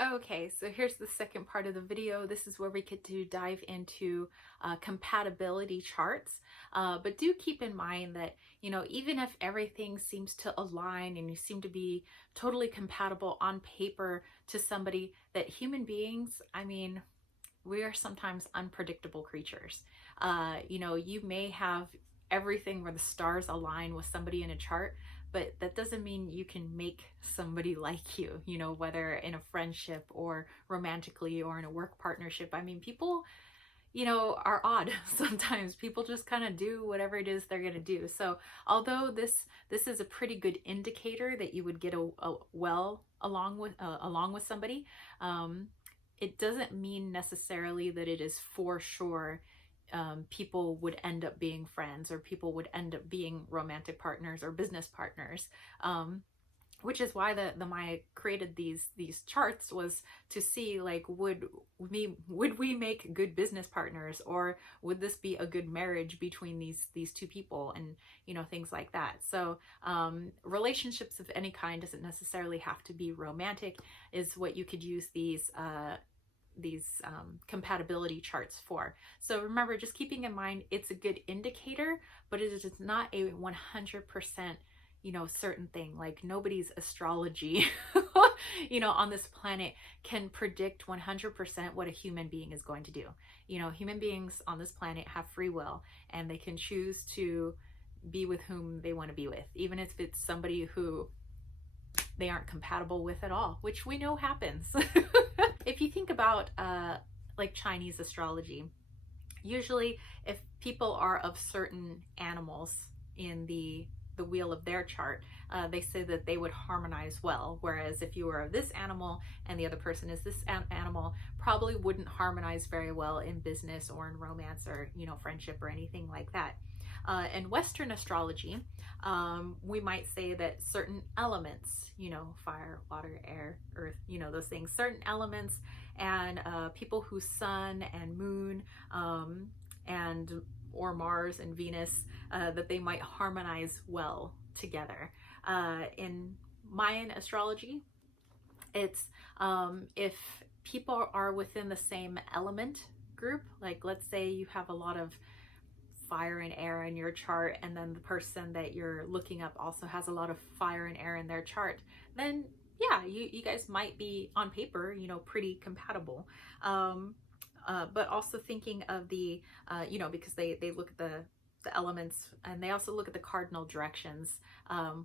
Okay, so here's the second part of the video. This is where we get to dive into compatibility charts. But do keep in mind that, even if everything seems to align and you seem to be totally compatible on paper to somebody, that human beings, I mean, we are sometimes unpredictable creatures. You may have everything where the stars align with somebody in a chart, but that doesn't mean you can make somebody like you, whether in a friendship or romantically or in a work partnership. I mean, people, are odd. Sometimes people just kind of do whatever it is they're going to do. So although this is a pretty good indicator that you would get a well along with somebody, it doesn't mean necessarily that it is for sure people would end up being friends or people would end up being romantic partners or business partners. Which is why the Maya created these charts, was to see, like, would we make good business partners, or would this be a good marriage between these two people, and things like that. So relationships of any kind doesn't necessarily have to be romantic, is what you could use these compatibility charts for. So remember, just keeping in mind, it's a good indicator, but it is not a 100% certain thing. Like, nobody's astrology on this planet can predict 100% what a human being is going to do. Human beings on this planet have free will, and they can choose to be with whom they want to be with, even if it's somebody who they aren't compatible with at all, which we know happens. If you think about like Chinese astrology, usually if people are of certain animals in the wheel of their chart, they say that they would harmonize well. Whereas if you were of this animal and the other person is this animal, probably wouldn't harmonize very well in business or in romance or friendship or anything like that. In Western astrology, we might say that certain elements, fire, water, air, earth, those things, certain elements, and people whose sun and moon and or Mars and Venus, that they might harmonize well together. In Mayan astrology, it's if people are within the same element group, like let's say you have a lot of fire and air in your chart, and then the person that you're looking up also has a lot of fire and air in their chart, then yeah, you guys might be on paper, pretty compatible. But also thinking of the, because they look at the elements, and they also look at the cardinal directions,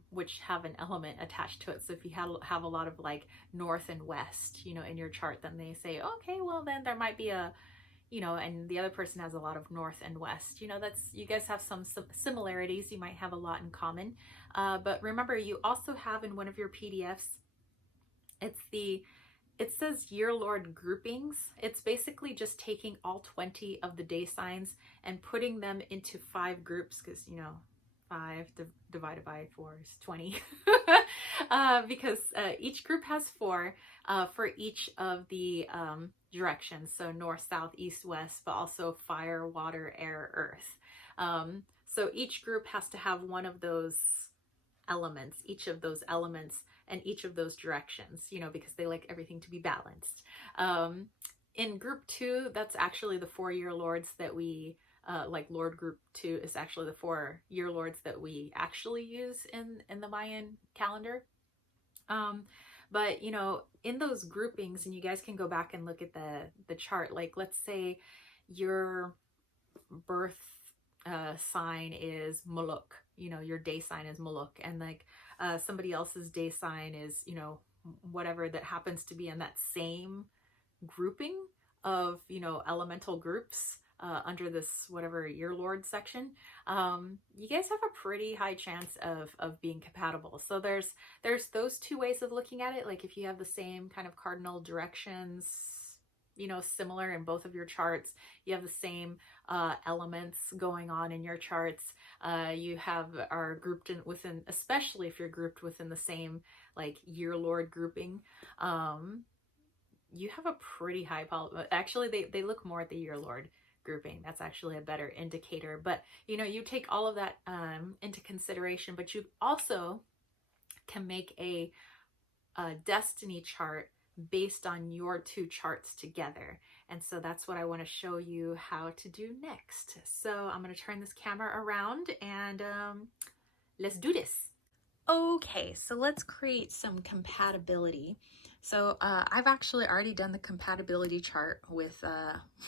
which have an element attached to it. So if you have a lot of like north and west, in your chart, then they say, okay, well then there might be a, and the other person has a lot of north and west. You guys have some similarities. You might have a lot in common. But remember, you also have in one of your PDFs, it says year lord groupings. It's basically just taking all 20 of the day signs and putting them into 5 groups, because 5 divided by 4 is 20. Because each group has 4 for each of the directions, so north, south, east, west, but also fire, water, air, earth. So each group has to have one of those elements, each of those elements, and each of those directions, because they like everything to be balanced. In group 2, that's actually the 4 year lords that we like. Lord group 2 is actually the 4 year lords that we actually use in the Mayan calendar. But in those groupings, and you guys can go back and look at the chart, like let's say your birth sign is Molok, your day sign is Molok, and like somebody else's day sign is whatever that happens to be in that same grouping of elemental groups under this whatever year lord section, you guys have a pretty high chance of being compatible. So there's those 2 ways of looking at it. Like if you have the same kind of cardinal directions, similar in both of your charts, you have the same elements going on in your charts, you are grouped in within, especially if you're grouped within the same like year lord grouping, you have a pretty high actually they look more at the year lord grouping. That's actually a better indicator. But you take all of that into consideration, but you also can make a destiny chart based on your two charts together. And so that's what I want to show you how to do next. So I'm going to turn this camera around and let's do this. Okay, so let's create some compatibility. So I've actually already done the compatibility chart with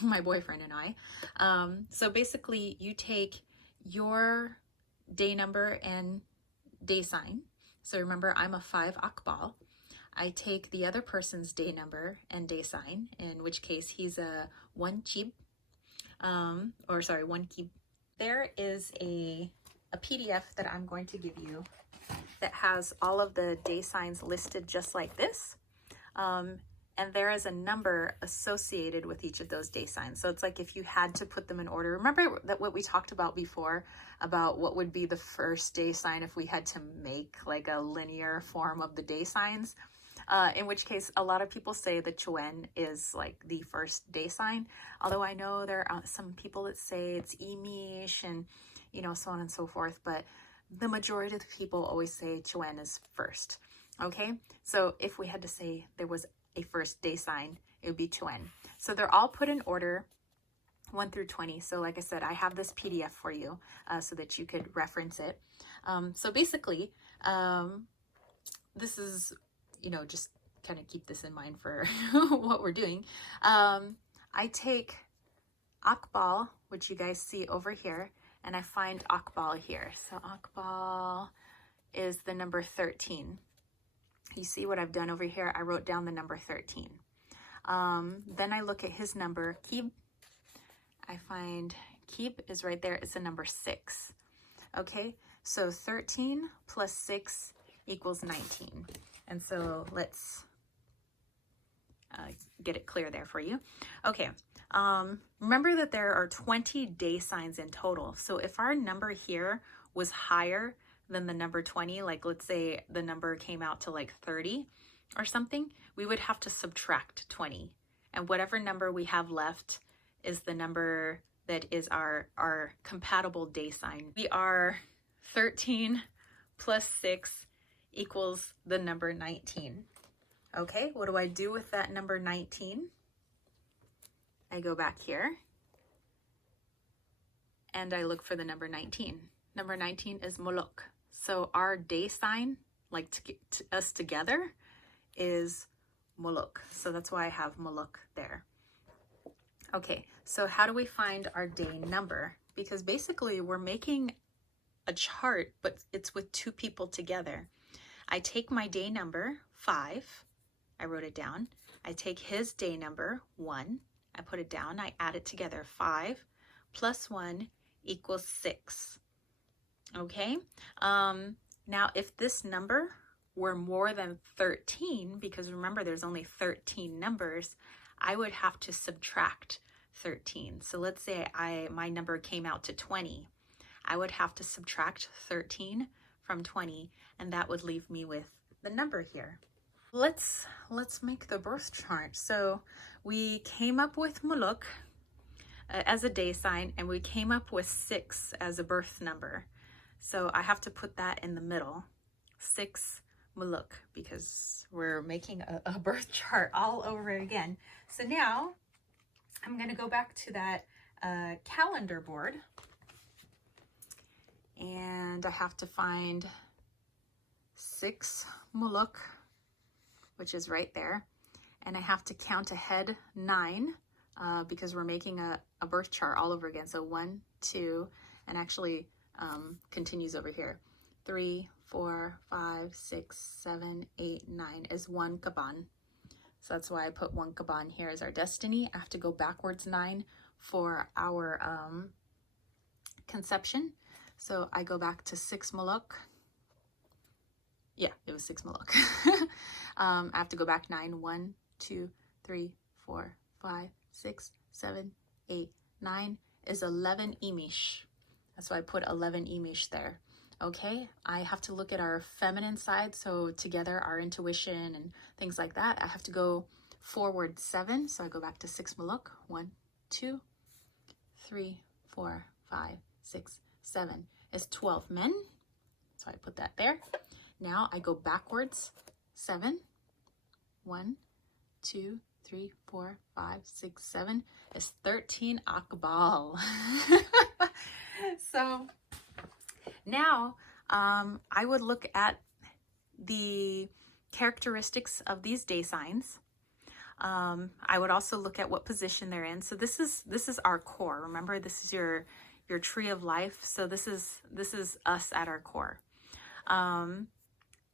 my boyfriend and I. So basically you take your day number and day sign. So remember, I'm a 5 Akbal. I take the other person's day number and day sign, in which case he's a 1 Chib, 1 Kib. There is a PDF that I'm going to give you that has all of the day signs listed just like this. And there is a number associated with each of those day signs. So it's like if you had to put them in order. Remember that what we talked about before about what would be the first day sign if we had to make like a linear form of the day signs? In which case, a lot of people say the Chuen is like the first day sign. Although I know there are some people that say it's Imish and, you know, so on and so forth. But the majority of the people always say Chuen is first. Okay, so if we had to say there was a first day sign, it would be Chuen. So they're all put in order 1 through 20. So like I said, I have this PDF for you so that you could reference it. So basically, this is, you know, just kind of keep this in mind for what we're doing. I take Akbal, which you guys see over here, and I find Akbal here. So Akbal is the number 13. You see what I've done over here? I wrote down the number 13. Then I look at his number, Kib. I find Kib is right there. It's a number 6. Okay, so 13 plus 6 equals 19. And so let's get it clear there for you. Okay, remember that there are 20 day signs in total. So if our number here was higher than the number 20, like let's say the number came out to like 30 or something, we would have to subtract 20. And whatever number we have left is the number that is our compatible day sign. We are 13 plus 6 equals the number 19. Okay, what do I do with that number 19? I go back here and I look for the number 19. Number 19 is Molok. So our day sign, like us together, is Molok. So that's why I have Molok there. Okay, so how do we find our day number? Because basically we're making a chart, but it's with 2 people together. I take my day number, 5. I wrote it down. I take his day number, 1. I put it down. I add it together. 5 plus 1 equals 6. Okay, now if this number were more than 13, because remember there's only 13 numbers, I would have to subtract 13. So let's say my number came out to 20. I would have to subtract 13 from 20, and that would leave me with the number here. Let's make the birth chart. So we came up with Muluk as a day sign, and we came up with 6 as a birth number. So I have to put that in the middle, 6 Muluk, because we're making a birth chart all over again. So now I'm going to go back to that calendar board, and I have to find 6 Muluk, which is right there, and I have to count ahead 9 because we're making a birth chart all over again. So 1, 2, and actually continues over here. 3, 4, 5, 6, 7, 8, 9 is 1 Kaban. So that's why I put 1 Kaban here as our destiny. I have to go backwards 9 for our conception. So I go back to 6 Muluk. Yeah, it was 6 Muluk. I have to go back 9. 1, 2, 3, 4, 5, 6, 7, 8, 9 is 11 Imish. That's why I put 11 Imish there. Okay, I have to look at our feminine side, so together our intuition and things like that. I have to go forward 7, so I go back to 6 Muluk. 1, 2, 3, 4, 5, 6, 7 is 12 men, so I put that there. Now I go backwards 7. 1, 2, 3, 4, 5, 6, 7. It's 13 akbal. So now I would look at the characteristics of these day signs. I would also look at what position they're in. So this is our core. Remember, this is your tree of life. So this is us at our core.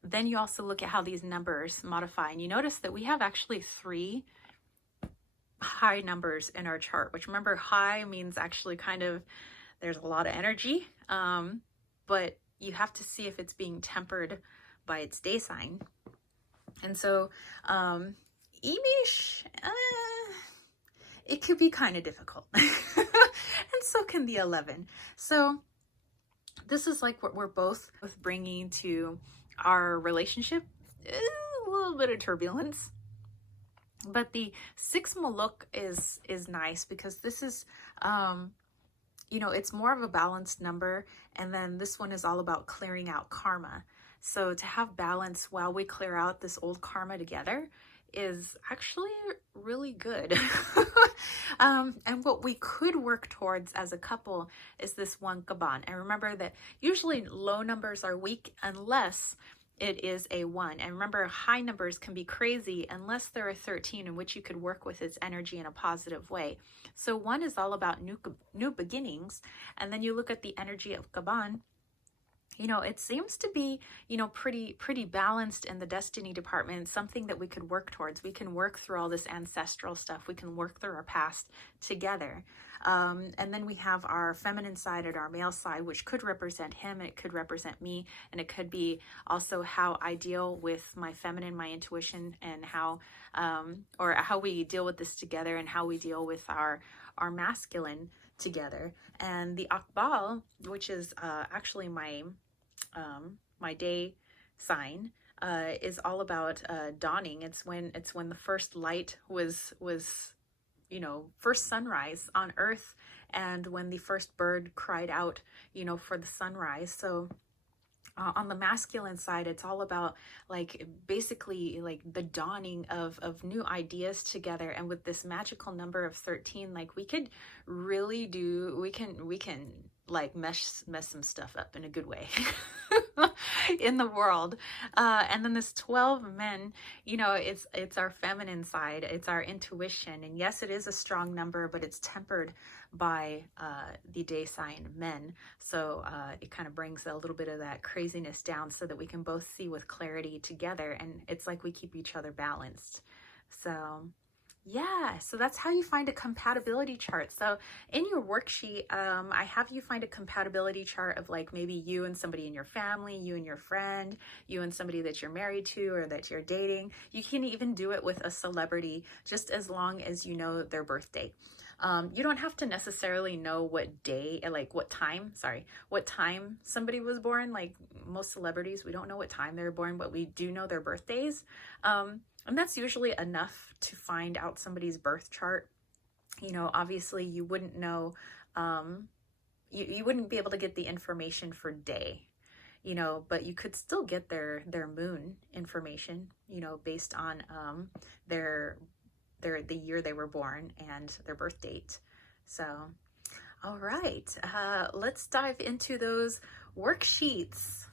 Then you also look at how these numbers modify, and you notice that we have actually 3 high numbers in our chart, which, remember, high means actually kind of there's a lot of energy, but you have to see if it's being tempered by its day sign. And so Imish, it could be kind of difficult. And so can the 11. So this is like what we're both bringing to our relationship. A little bit of turbulence. But the 6 Muluk is nice because this is, it's more of a balanced number. And then this one is all about clearing out karma. So to have balance while we clear out this old karma together is actually really good. And what we could work towards as a couple is this 1 Kaban. And remember that usually low numbers are weak unless it is a 1. And remember, high numbers can be crazy unless they're a 13, in which you could work with its energy in a positive way. So 1 is all about new beginnings. And then you look at the energy of Kaban. It seems to be, pretty balanced in the destiny department, something that we could work towards. We can work through all this ancestral stuff. We can work through our past together. And then we have our feminine side and our male side, which could represent him, and it could represent me, and it could be also how I deal with my feminine, my intuition, and how we deal with this together, and how we deal with our masculine together. And the Akbal, which is actually my day sign, is all about dawning. It's when the first light was first sunrise on earth, and when the first bird cried out for the sunrise. So on the masculine side, it's all about basically the dawning of new ideas together. And with this magical number of 13, we could really we can mess some stuff up in a good way in the world. And then this 12 men, it's our feminine side, it's our intuition. And yes, it is a strong number, but it's tempered by the day sign men. So it kind of brings a little bit of that craziness down so that we can both see with clarity together. And it's like we keep each other balanced. So yeah, so that's how you find a compatibility chart. So in your worksheet, I have you find a compatibility chart of maybe you and somebody in your family, you and your friend, you and somebody that you're married to or that you're dating. You can even do it with a celebrity, just as long as you know their birthday. You don't have to necessarily know what day, what time somebody was born. Most celebrities, we don't know what time they were born, but we do know their birthdays. And that's usually enough to find out somebody's birth chart. Obviously you wouldn't know, you wouldn't be able to get the information for day, but you could still get their moon information, based on the year they were born and their birth date. So, all right, let's dive into those worksheets.